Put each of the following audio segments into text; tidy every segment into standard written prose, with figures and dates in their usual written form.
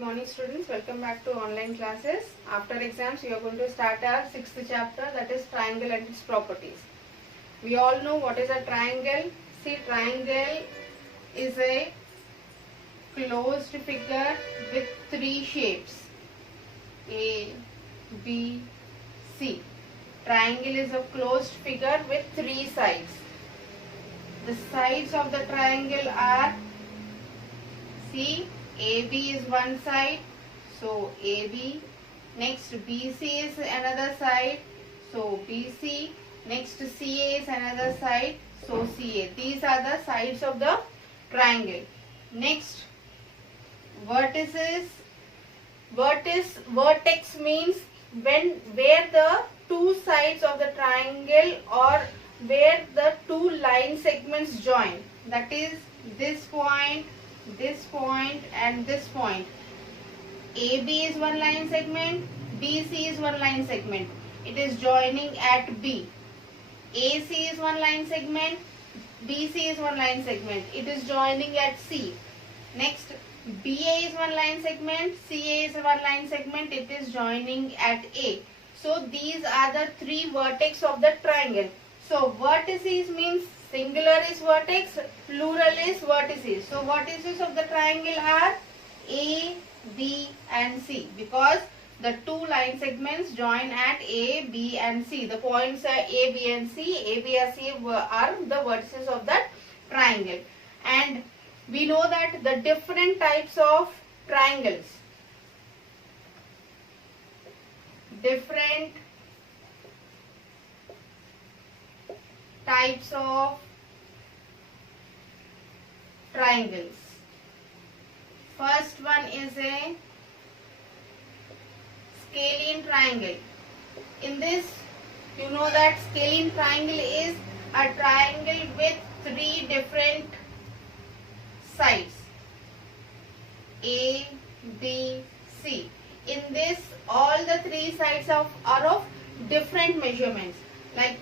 good morning students. Welcome back to online classes. After exams, we are going to start our 6th chapter, that is triangle and its properties. We all know what is a triangle. See, triangle is a closed figure with three shapes, A, B, C. Triangle is a closed figure with three sides. The sides of the triangle are, see, AB is one side, so AB. Next BC is another side, so BC. Next CA is another side, so CA. These are the sides of the triangle. Next, vertices. Vertex means where the two sides of the triangle or where the two line segments join. That is this point and this point. AB is one line segment, BC is one line segment. It is joining at B. AC is one line segment, BC is one line segment. It is joining at C. Next, BA is one line segment, CA is one line segment. It is joining at A. So these are the three vertex of the triangle. So vertices means singular is vertex, plural is vertices. So vertices of the triangle are A, B and C because the two line segments join at A, B and C. The points are A, B and C. A, B and C are the vertices of that triangle. And we know that the different types of triangles. Different types of triangles. First one is a scalene triangle. In this, you know that scalene triangle is a triangle with three different sides, A, B, C. In this, all the three sides are of different measurements. Like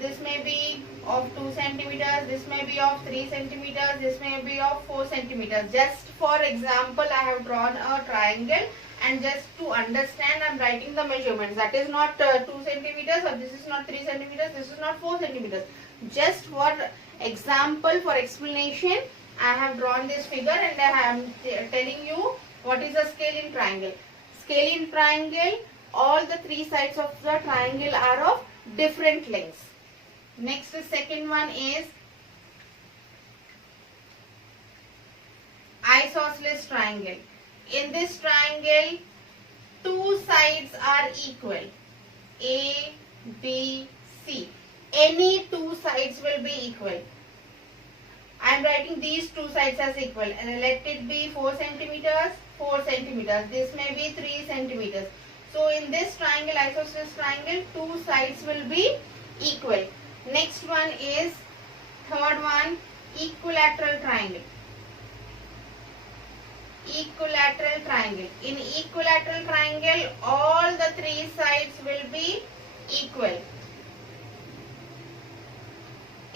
this may be of 2 centimeters, this may be of 3 centimeters, this may be of 4 centimeters. Just for example, I have drawn a triangle and just to understand I am writing the measurements. That is not 2 centimeters or this is not 3 centimeters, this is not 4 centimeters. Just for example, for explanation, I have drawn this figure and I am telling you what is a scalene triangle. Scalene triangle, all the three sides of the triangle are of different lengths. Next, the second one is isosceles triangle. In this triangle, two sides are equal, A, B, C. Any two sides will be equal. I am writing these two sides as equal and let it be 4 centimeters, 4 centimeters. This may be 3 centimeters. So in this triangle, isosceles triangle, two sides will be equal. Next one is, third one, equilateral triangle. Equilateral triangle. In equilateral triangle, all the three sides will be equal.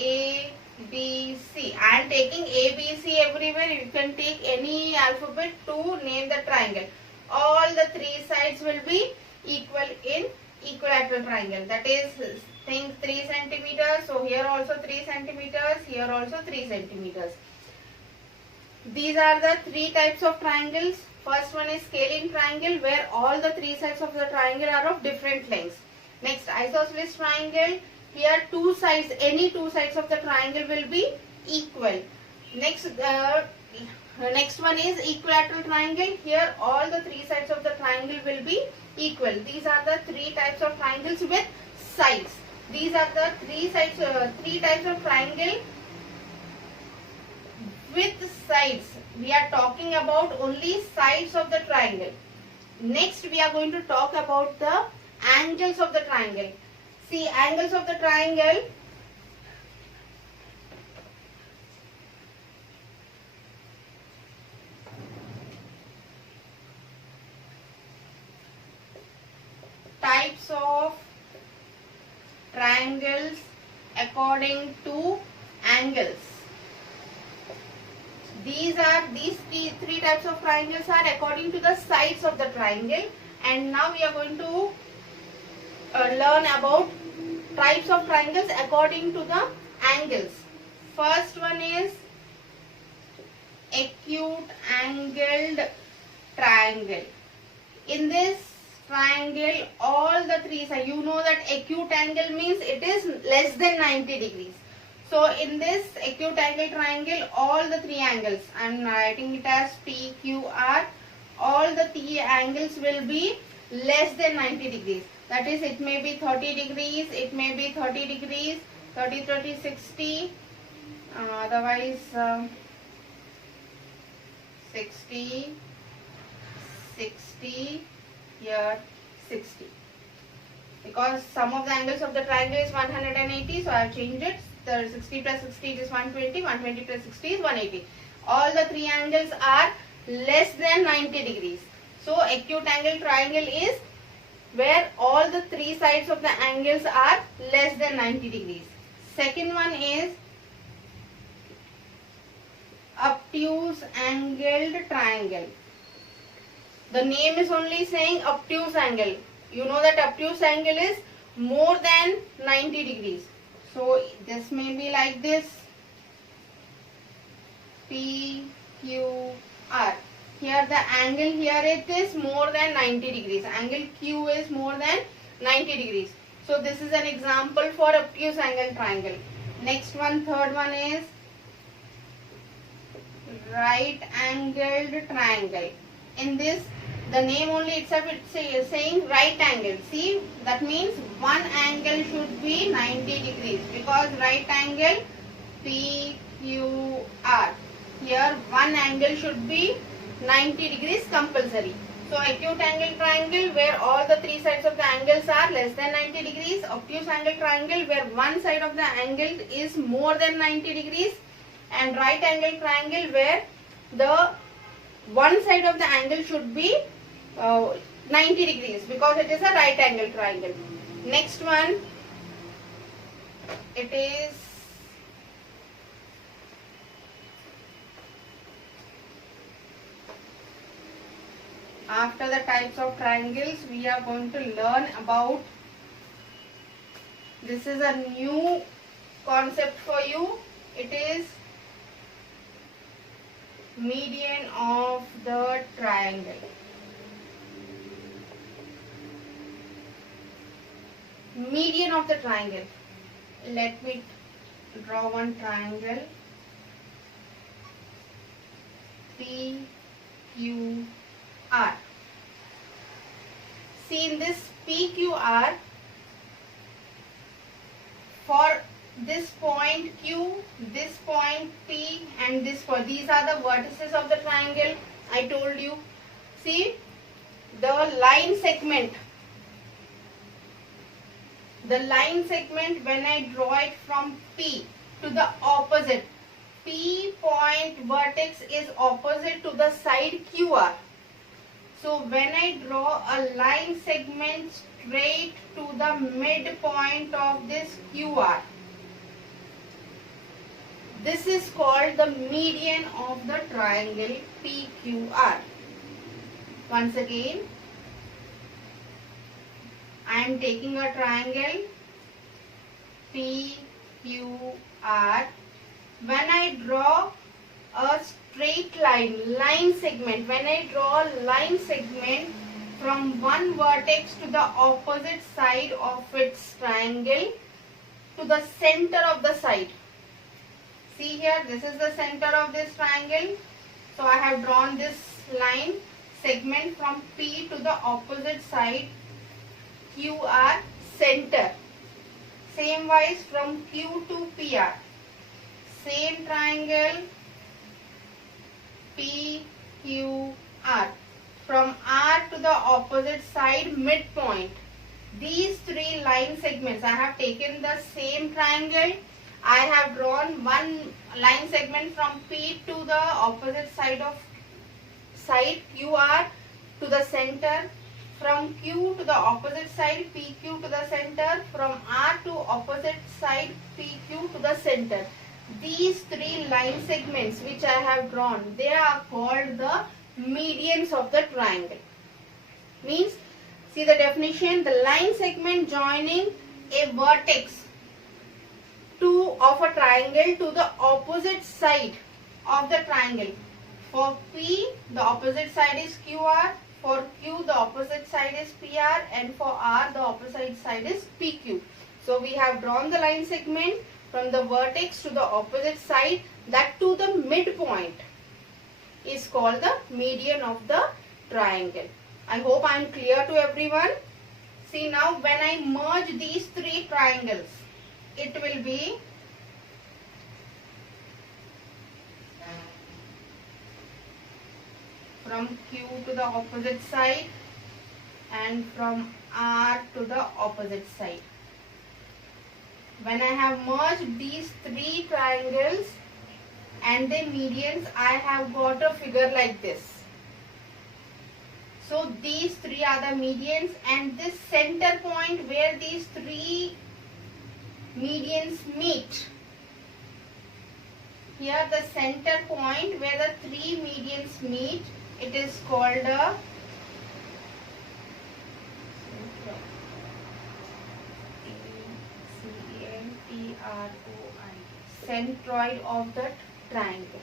A, B, C. I am taking A, B, C everywhere. You can take any alphabet to name the triangle. All the three sides will be equal in equilateral triangle. That is, think 3 centimeters. So here also 3 centimeters. Here also 3 centimeters. These are the three types of triangles. First one is scalene triangle where all the three sides of the triangle are of different lengths. Next, isosceles triangle. Here two sides, any two sides of the triangle will be equal. Next, next one is equilateral triangle. Here all the three sides of the triangle will be equal. These are the three types of triangles with sides. These are the three types of triangle with sides. We are talking about only sides of the triangle. Next, we are going to talk about the angles of the triangle. See, angles of the triangle. Types of triangles according to angles. these three types of triangles are according to the sides of the triangle. And now we are going to learn about types of triangles according to the angles. First one is acute angled triangle. In this triangle, all the three sides, you know that acute angle means it is less than 90 degrees. So in this acute angle triangle, all the three angles, I am writing it as PQR, all the three angles will be less than 90 degrees. That is, it may be 30 degrees, it may be 30 degrees, 30, 30, 60, otherwise 60, 60, here 60. Because some of the angles of the triangle is 180, so I have changed it. The 60 plus 60 is 120, 120 plus 60 is 180. All the three angles are less than 90 degrees. So acute angle triangle is where all the three sides of the angles are less than 90 degrees. Second one is obtuse angled triangle. The name is only saying obtuse angle. You know that obtuse angle is more than 90 degrees. So this may be like this, PQR. Here the angle here it is more than 90 degrees. Angle Q is more than 90 degrees. So this is an example for obtuse angle triangle. Next one, third one is right angled triangle. In this, the name only itself it's saying right angle. See, that means one angle should be 90 degrees because right angle PQR. Here one angle should be 90 degrees compulsory. So acute angle triangle where all the three sides of the angles are less than 90 degrees. Obtuse angle triangle where one side of the angle is more than 90 degrees. And right angle triangle where the one side of the angle should be 90 degrees because it is a right angle triangle. Next one, it is after the types of triangles we are going to learn about, this is a new concept for you, it is median of the triangle. Median of the triangle. Let me draw one triangle PQR. See, in this PQR, for this point Q, this point P and this point, these are the vertices of the triangle. I told you. See, the line segment when I draw it from P to the opposite, P point vertex is opposite to the side QR. So when I draw a line segment straight to the midpoint of this QR, this is called the median of the triangle PQR. Once again, I am taking a triangle PQR. When I draw a straight line segment, when I draw a line segment from one vertex to the opposite side of its triangle to the center of the side. See here, this is the center of this triangle. So I have drawn this line segment from P to the opposite side QR center. Same wise from Q to PR. Same triangle PQR. From R to the opposite side midpoint. These three line segments, I have taken the same triangle. I have drawn one line segment from P to the opposite side of side QR to the center. From Q to the opposite side PQ to the center. From R to opposite side PQ to the center. these three line segments which I have drawn, they are called the medians of the triangle. Means, see the definition, the line segment joining a vertex of a triangle to the opposite side of the triangle. For P, the opposite side is QR. For Q, the opposite side is PR. And for R, the opposite side is PQ. So we have drawn the line segment from the vertex to the opposite side, that to the midpoint is called the median of the triangle. I hope I am clear to everyone. See now, when I merge these three triangles, it will be from Q to the opposite side and from R to the opposite side. When I have merged these three triangles and their medians, I have got a figure like this. So these three are the medians, and this center point where these three medians meet, here the center point where the three medians meet, it is called a centroid of the triangle.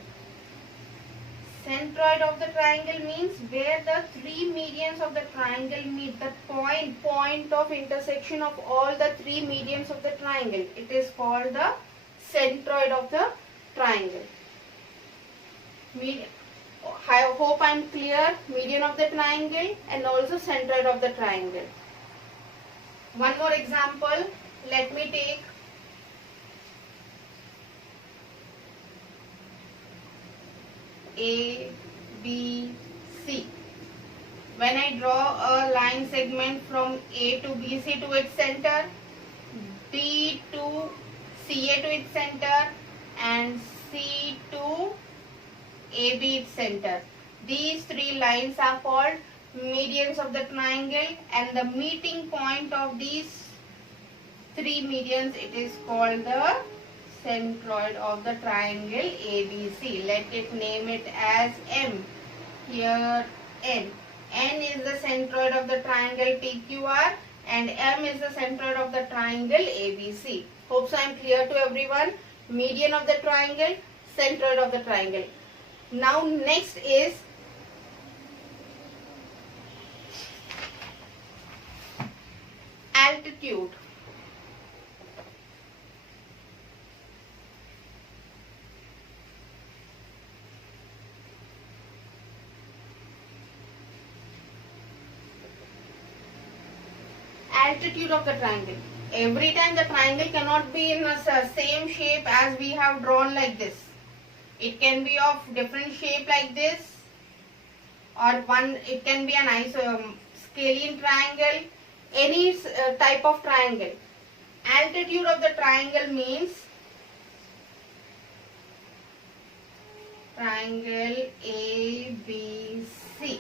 Centroid of the triangle means where the three medians of the triangle meet, the point of intersection of all the three medians of the triangle. It is called the centroid of the triangle. I hope I am clear. Median of the triangle and also centroid of the triangle. One more example. Let me take A, B, C. When I draw a line segment from A to BC to its center, B to CA to its center, and C to AB its center. These three lines are called medians of the triangle, and the meeting point of these three medians, it is called the centroid of the triangle ABC. Let it name it as M. Here N. N is the centroid of the triangle PQR and M is the centroid of the triangle ABC. Hope so I am clear to everyone. Median of the triangle, centroid of the triangle. Now next is altitude. Altitude of the triangle. Every time the triangle cannot be in the same shape as we have drawn like this. It can be of different shape like this, or it can be an scalene triangle, any type of triangle. Altitude of the triangle means triangle ABC.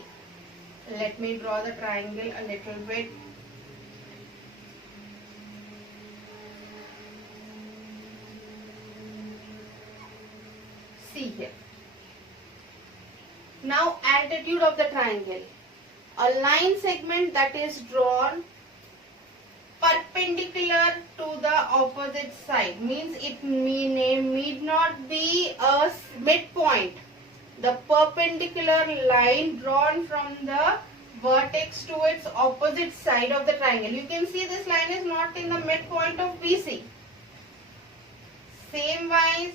Let me draw the triangle a little bit. See here. Now altitude of the triangle. A line segment that is drawn perpendicular to the opposite side means it need not be a midpoint. The perpendicular line drawn from the vertex to its opposite side of the triangle. You can see this line is not in the midpoint of BC. Same wise,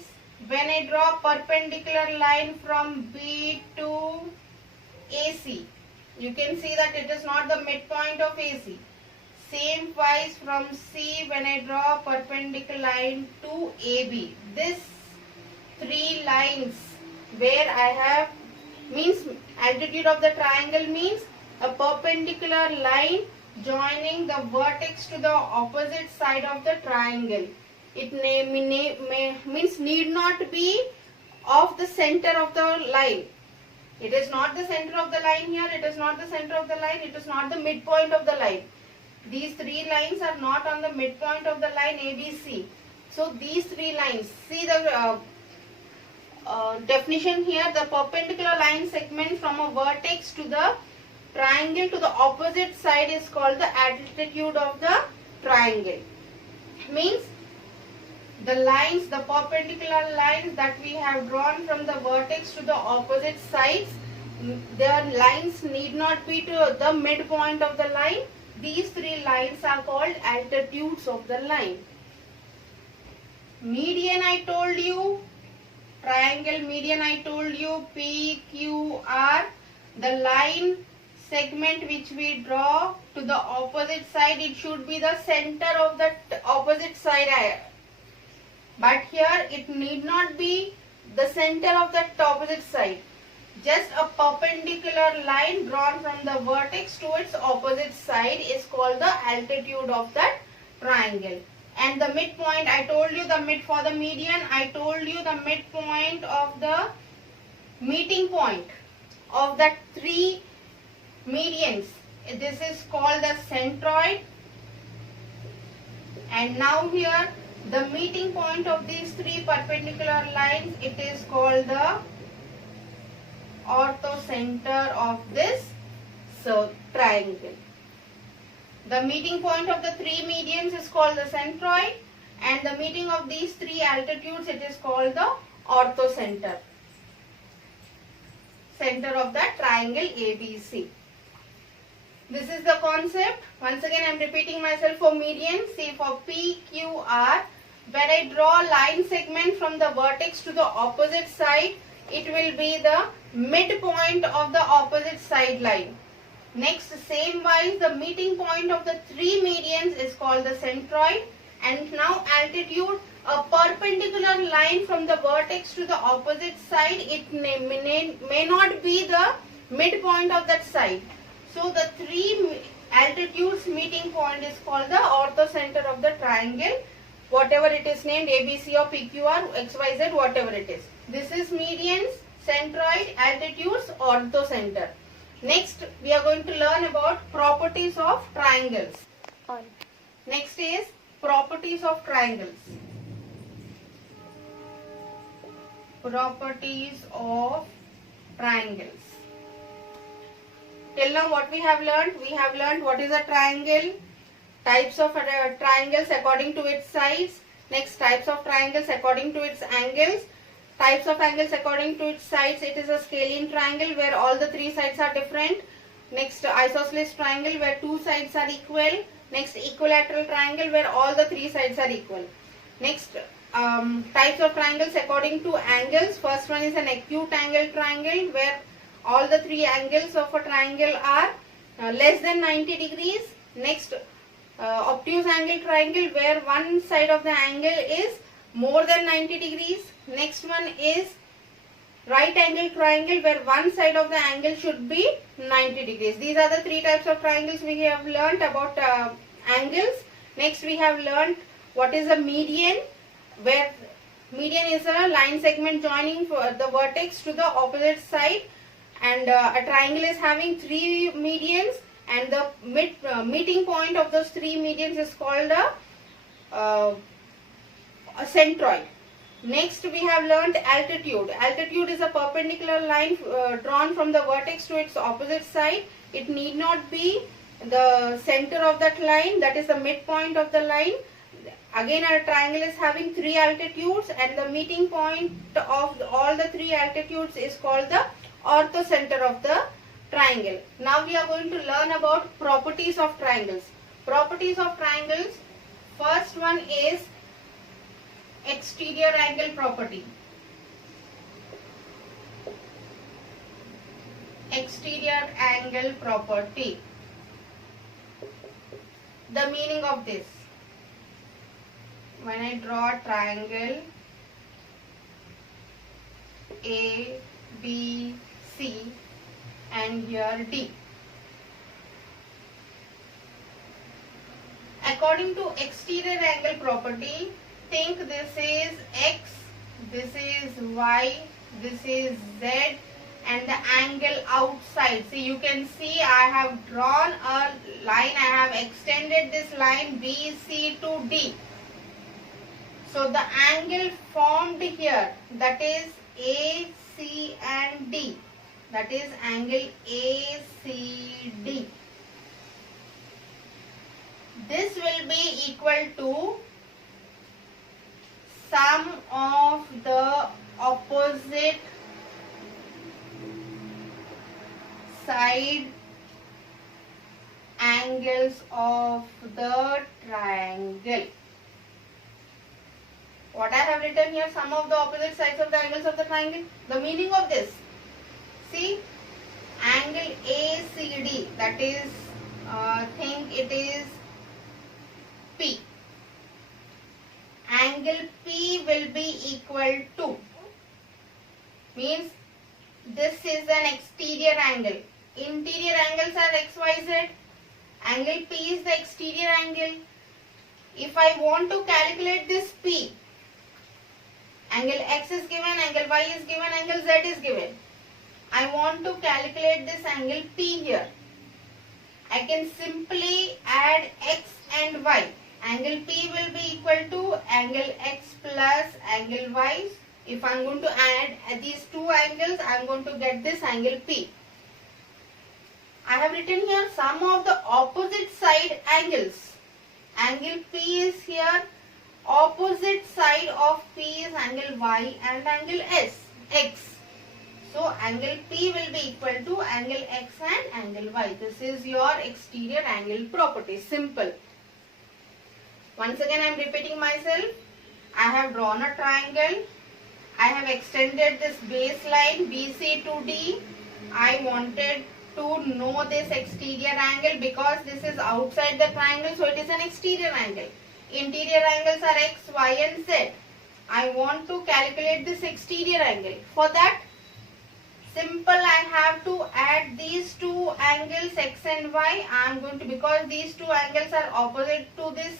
when I draw perpendicular line from B to AC, you can see that it is not the midpoint of AC. Same wise from C, when I draw perpendicular line to AB. This three lines where I have means altitude of the triangle means a perpendicular line joining the vertex to the opposite side of the triangle. It means need not be of the center of the line. It is not the center of the line here. It is not the center of the line. It is not the midpoint of the line. These three lines are not on the midpoint of the line ABC. So these three lines, see the definition here, the perpendicular line segment from a vertex to the triangle to the opposite side is called the altitude of the triangle. Means the lines, the perpendicular lines that we have drawn from the vertex to the opposite sides, their lines need not be to the midpoint of the line. These three lines are called altitudes of the line. Median I told you, triangle median I told you, PQR, the line segment which we draw to the opposite side, it should be the center of the opposite side. But here it need not be the center of the opposite side. Just a perpendicular line drawn from the vertex to its opposite side is called the altitude of that triangle. And the midpoint, I told you the mid for the median, I told you the midpoint of the meeting point of the three medians. This is called the centroid. And now here the meeting point of these three perpendicular lines, it is called the orthocenter of this triangle. The meeting point of the three medians is called the centroid, and the meeting of these three altitudes, it is called the orthocenter. Center of that triangle ABC. This is the concept. Once again I am repeating myself for median. See, for PQR, when I draw a line segment from the vertex to the opposite side, it will be the midpoint of the opposite side line. Next, same wise, the meeting point of the three medians is called the centroid. And now altitude, a perpendicular line from the vertex to the opposite side, it may not be the midpoint of that side. So the three altitudes meeting point is called the orthocenter of the triangle, whatever it is named, ABC or PQR, XYZ, whatever it is. This is medians, centroid, altitudes, orthocenter. Next, we are going to learn about properties of triangles. Next is properties of triangles. Properties of triangles. Till now what we have learned? We have learned what is a triangle, types of triangles according to its size. Next, types of triangles according to its angles. Types of angles according to its sides, it is a scalene triangle where all the three sides are different. Next, isosceles triangle where two sides are equal. Next, equilateral triangle where all the three sides are equal. Next, types of triangles according to angles. First one is an acute angle triangle where all the three angles of a triangle are less than 90 degrees. Next, obtuse angle triangle where one side of the angle is more than 90 degrees. Next one is right angle triangle where one side of the angle should be 90 degrees. These are the three types of triangles we have learnt about angles. Next, we have learnt what is a median, where median is a line segment joining the vertex to the opposite side, and a triangle is having three medians, and the meeting point of those three medians is called a centroid. Next, we have learnt altitude. Altitude is a perpendicular line drawn from the vertex to its opposite side. It need not be the center of that line, that is the midpoint of the line. Again, our triangle is having three altitudes, and the meeting point of all the three altitudes is called the orthocenter of the triangle. Now we are going to learn about properties of triangles. Properties of triangles. First one is exterior angle property. Exterior angle property. The meaning of this: when I draw a triangle A, B, C and here D, according to exterior angle property, think this is X, this is Y, this is Z, and the angle outside. See, you can see I have drawn a line, I have extended this line BC to D. So the angle formed here, that is AC and D, that is angle ACD. This will be equal to sum of the opposite side angles of the triangle. What I have written here, sum of the opposite sides of the angles of the triangle. The meaning of this, see, angle ACD, that is, think it is P. Angle P will be equal to, means this is an exterior angle. Interior angles are XYZ. Angle P is the exterior angle. If I want to calculate this P, angle X is given, angle Y is given, angle Z is given. I want to calculate this angle P here. I can simply add X and Y. Angle P will be equal to angle X plus angle Y. If I am going to add these two angles, I am going to get this angle P. I have written here sum of the opposite side angles. Angle P is here. Opposite side of P is angle Y and angle X. So angle P will be equal to angle X and angle Y. This is your exterior angle property. Simple. Once again I am repeating myself. I have drawn a triangle. I have extended this baseline BC to D. I wanted to know this exterior angle because this is outside the triangle, so it is an exterior angle. Interior angles are X, Y and Z. I want to calculate this exterior angle. For that, simple, I have to add these two angles X and Y. I am going to, because these two angles are opposite to this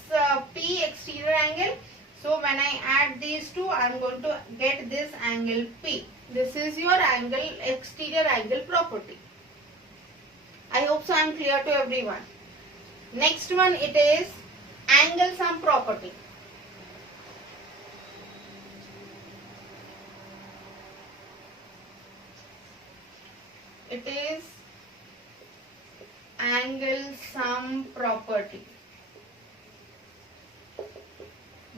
P exterior angle. So when I add these two, I am going to get this angle P. This is your angle, exterior angle property. I hope so I am clear to everyone. Next one, it is angle sum property. It is angle sum property.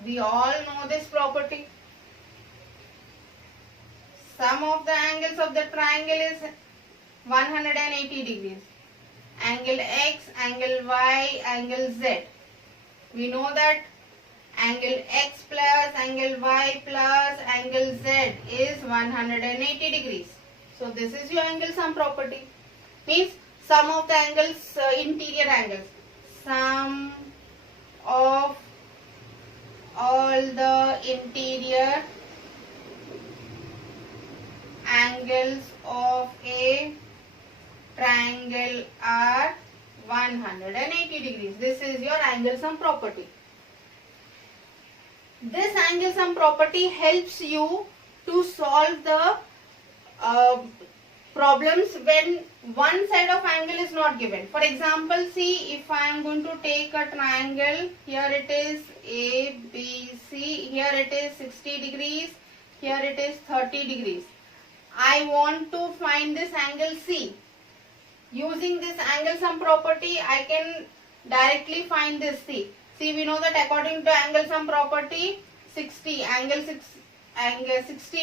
We all know this property. Sum of the angles of the triangle is 180 degrees. Angle X, angle Y, angle Z. We know that angle X plus angle Y plus angle Z is 180 degrees. So this is your angle sum property. Means sum of the angles, interior angles. Sum of all the interior angles of a triangle are 180 degrees. This is your angle sum property. This angle sum property helps you to solve the problems when one side of angle is not given. For example, see, if I am going to take a triangle, here it is A, B, C, here it is 60 degrees, here it is 30 degrees. I want to find this angle C. Using this angle sum property, I can directly find this C. See, we know that according to angle sum property, 60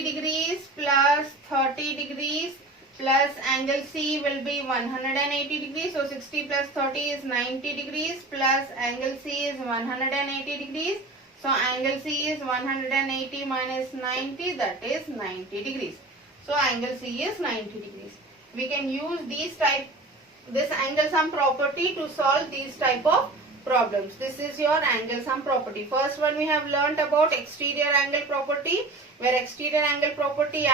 degrees plus 30 degrees plus angle C will be 180 degrees. So 60 plus 30 is 90 degrees plus angle C is 180 degrees. So angle C is 180 minus 90, that is 90 degrees. So angle C is 90 degrees. We can use this angle sum property to solve these type of problems. This is your angle sum property. First one we have learnt about exterior angle property, where exterior angle property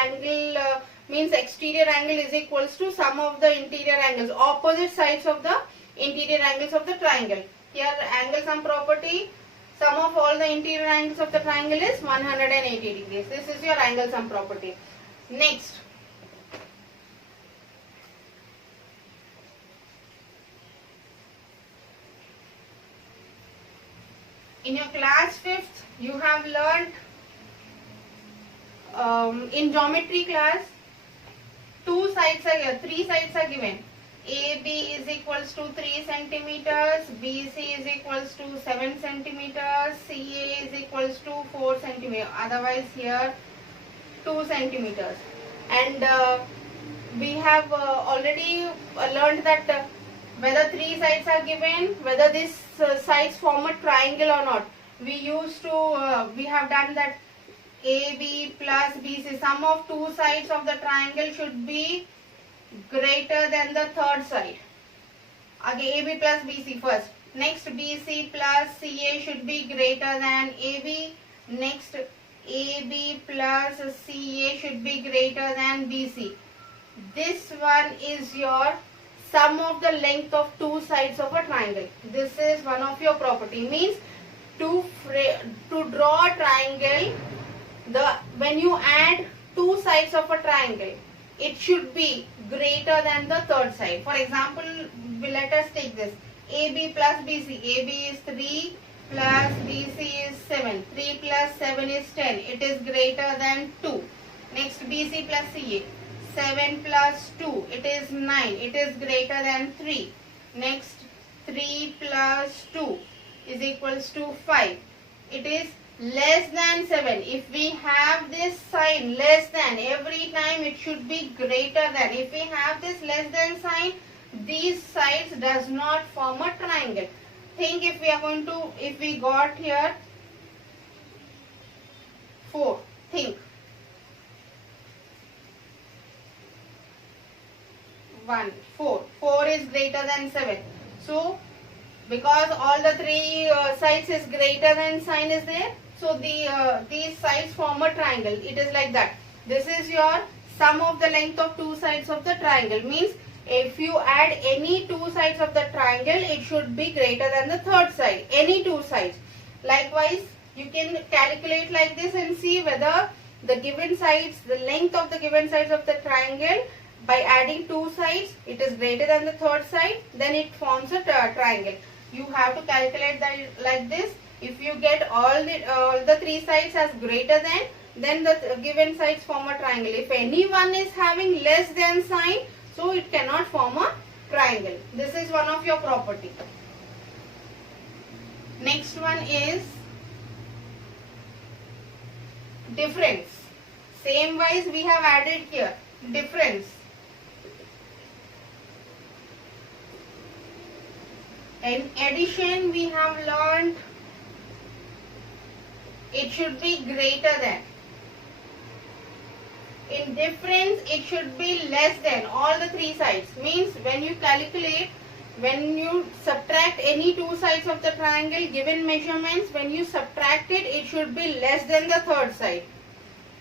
means exterior angle is equals to sum of the interior angles, opposite sides of the interior angles of the triangle. Here angle sum property, sum of all the interior angles of the triangle is 180 degrees. This is your angle sum property. Next, In your class 5th, you have learned in geometry class, three sides are given. AB is equals to 3 centimeters, BC is equals to 7 centimeters, CA is equals to 4 centimeters. Otherwise here 2 centimeters. And we have already learned that whether three sides are given, whether these sides form a triangle or not. We have done that AB plus BC, sum of two sides of the triangle should be greater than the third side. Again, AB plus BC first. Next, BC plus CA should be greater than AB. Next, AB plus CA should be greater than BC. This one is your sum of the length of two sides of a triangle. This is one of your property. Means to draw a triangle, when you add two sides of a triangle, it should be greater than the third side. For example, let us take this AB plus BC. AB is 3 plus BC is 7. 3 plus 7 is 10. It is greater than 2. Next, BC plus CA. 7 plus 2. It is 9. It is greater than 3. Next, 3 plus 2 is equals to 5. It is less than 7. If we have this sign less than, every time it should be greater than. If we have this less than sign, these sides does not form a triangle. Think if we got here 4. Think. 1, 4. 4 is greater than 7. So, because all the three sides is greater than sign is there, so these sides form a triangle. It is like that. This is your sum of the length of two sides of the triangle. Means if you add any two sides of the triangle, it should be greater than the third side. Any two sides. Likewise, you can calculate like this and see whether the given sides, the length of the given sides of the triangle, by adding two sides, it is greater than the third side, then it forms a triangle. You have to calculate that like this. If you get all the three sides as greater than, then the given sides form a triangle. If any one is having less than sign, so it cannot form a triangle. This is one of your property. Next one is difference. Same wise we have added here difference. In addition, we have learned it should be greater than. In difference, it should be less than all the three sides. Means when you calculate, when you subtract any two sides of the triangle, given measurements, when you subtract it, it should be less than the third side.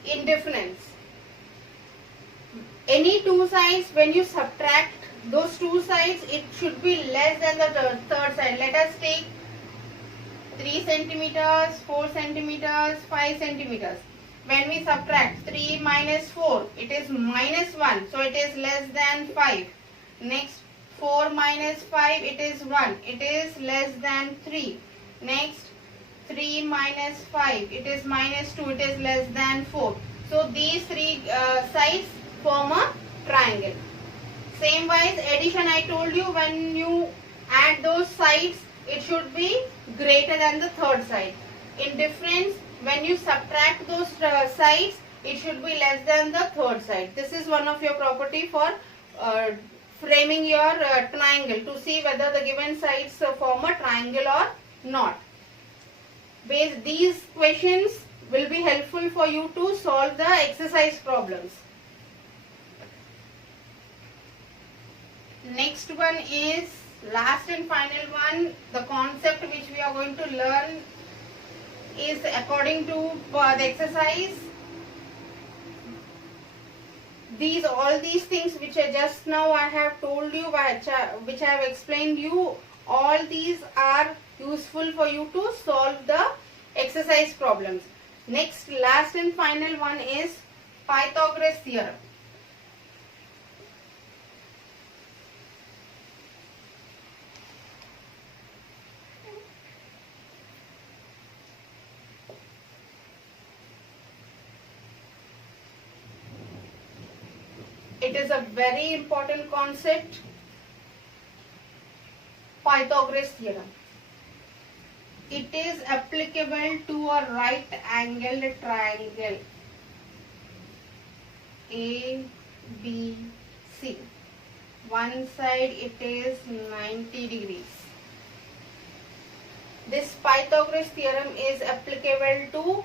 In difference, any two sides, when you subtract those two sides, it should be less than the third side. Let us take 3 centimeters, 4 centimeters, 5 centimeters. When we subtract 3 minus 4, it is minus 1. So it is less than 5. Next, 4 minus 5, it is 1. It is less than 3. Next, 3 minus 5, it is minus 2. It is less than 4. So these three sides form a triangle. Same wise, addition, I told you, when you add those sides, it should be greater than the third side. In difference, when you subtract those sides, it should be less than the third side. This is one of your property for framing your triangle, to see whether the given sides form a triangle or not. These questions will be helpful for you to solve the exercise problems. Next one is last and final one. The concept which we are going to learn is according to the exercise. All these things which I just now I have told you, which I have explained you, all these are useful for you to solve the exercise problems. Next, last and final one is Pythagoras theorem. It is a very important concept. Pythagoras theorem. It is applicable to a right angled triangle ABC. One side it is 90 degrees. This Pythagoras theorem is applicable to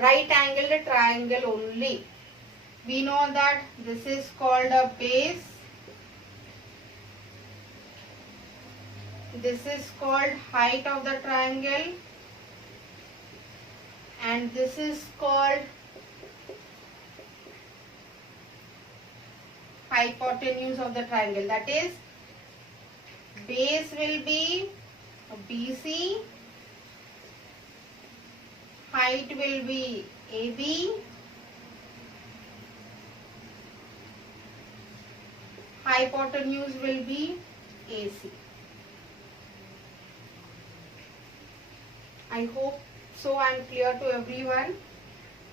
right angled triangle only. We know that this is called a base. This is called height of the triangle, and this is called hypotenuse of the triangle. That is, base will be BC, height will be AB, hypotenuse will be AC. I hope so I am clear to everyone.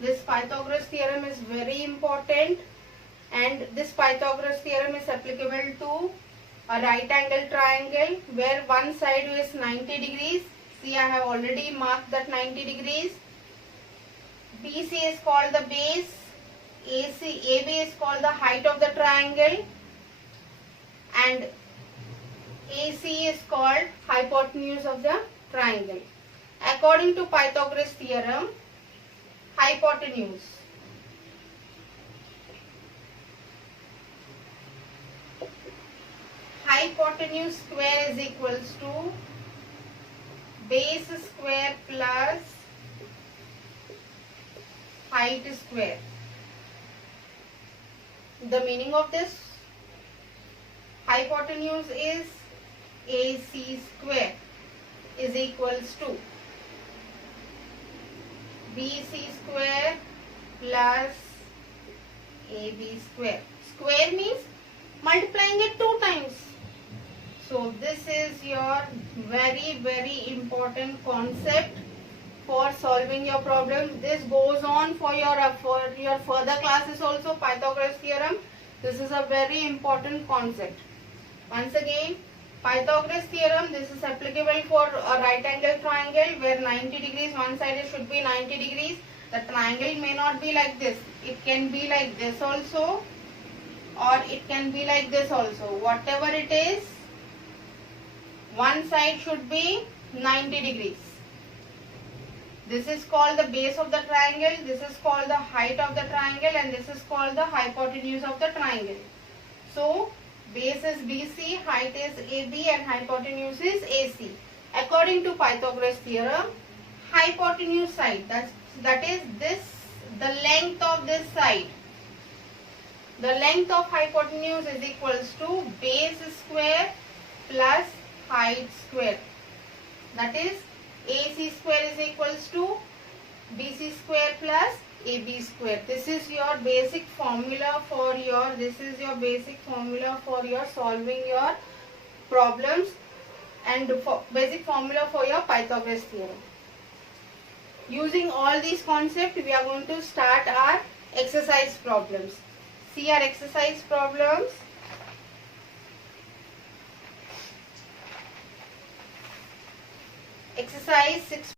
This Pythagoras theorem is very important, and this Pythagoras theorem is applicable to a right angle triangle where one side is 90 degrees. See, I have already marked that 90 degrees. BC is called the base, AB is called the height of the triangle, and AC is called hypotenuse of the triangle. According to Pythagoras theorem, hypotenuse square is equals to base square plus height square. The meaning of this, hypotenuse is AC square is equals to BC square plus AB square. Square means multiplying it 2 times. So this is your very important concept for solving your problem. This goes on for your further classes also. Pythagoras theorem. This is a very important concept. Once again, Pythagoras theorem, this is applicable for a right angle triangle where 90 degrees, one side should be 90 degrees. The triangle may not be like this. It can be like this also, or it can be like this also. Whatever it is, one side should be 90 degrees. This is called the base of the triangle, this is called the height of the triangle, and this is called the hypotenuse of the triangle. So, base is BC, height is AB, and hypotenuse is AC. According to Pythagoras theorem, hypotenuse side, that is this, the length of this side. The length of hypotenuse is equals to base square plus height square. That is, AC square is equals to BC square plus AB square. This is your basic formula for your solving your problems, and basic formula for your Pythagoras theorem. Using all these concepts, we are going to start our exercise problems. See our exercise problems. Exercise 6.